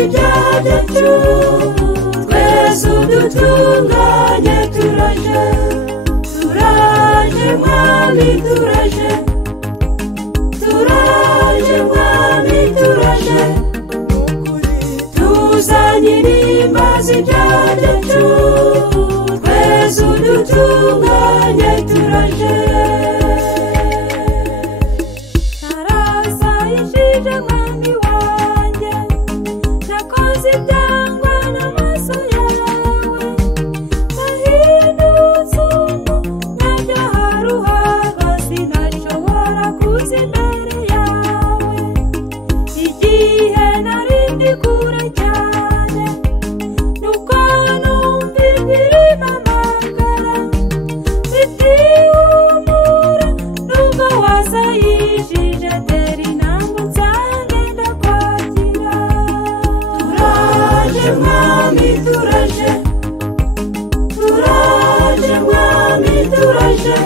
mazi byacu twese udutunganye turaje mwami turaje mwami turaje tuzanye mazi byacu twese udutunganye turaje narasayishije mwami wanjye nakoze ibyangwa n'amaso yawe nahindutse najya haruhaba sinashobora kuza imbere yawe igihe narindi kure cyane nuko numva ijwi rimpamagara riti humura nubwo wasayishije tera intambwe unsange ndakwakira turaje mwami turaje mwami turaje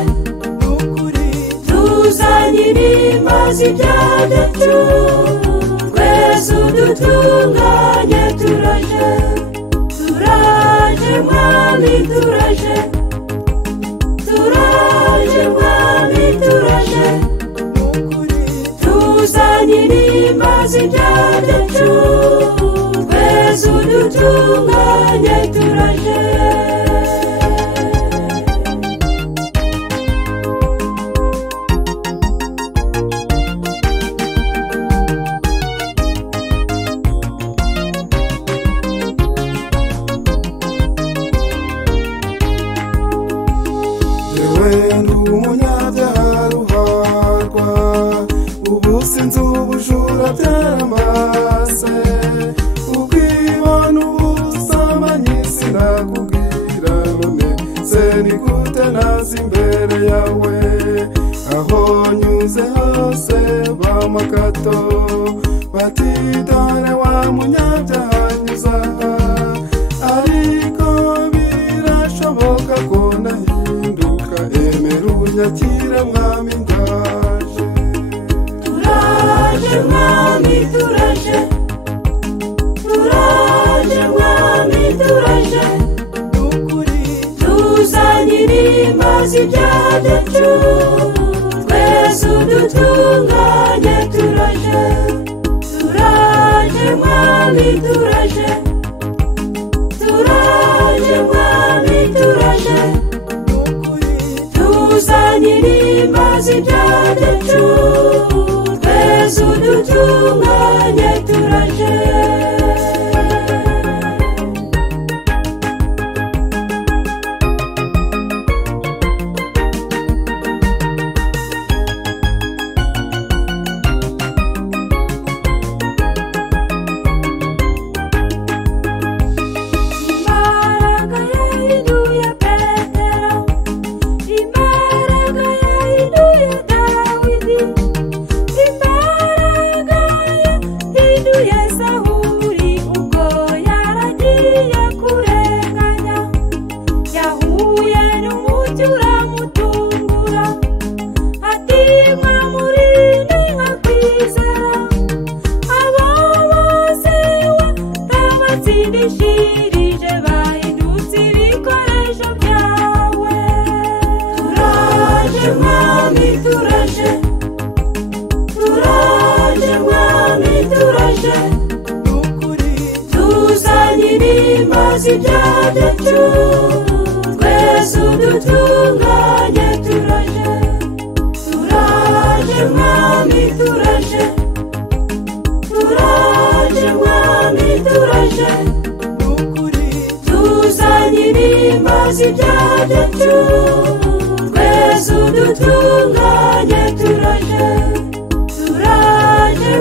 tuzanye mazi byacu twese udutunganye turaje mwami turaje mwami turaje tuzanye mazi byacu twese udutunganye turaje Wenda umunyabyaha ruharwa ubusinzi ubujura byaramase ubwibone ubusambanyi sinakubwira none se ni gute naza imbere yawe aho nyuze hose bamakato bati dore wa munyabyaha nyuza ariko birashoboka ko nahinduka unyakira mwami ndaje mwami turaje mwami turaje tuzanye mazi byacu twese udutunganye turaje mwami turaje mwami turaje tuzanye mazi byacu twese udutunganye turaje mazi byacu twese udutunganye turaje mwami turaje mwami turaje tuzanye mazi byacu twese udutunganye turaje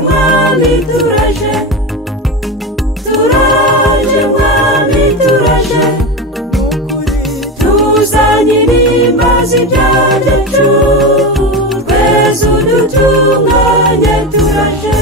mwami turaje mwami turaje tuzanye mazi byacu twese udutunganye turaje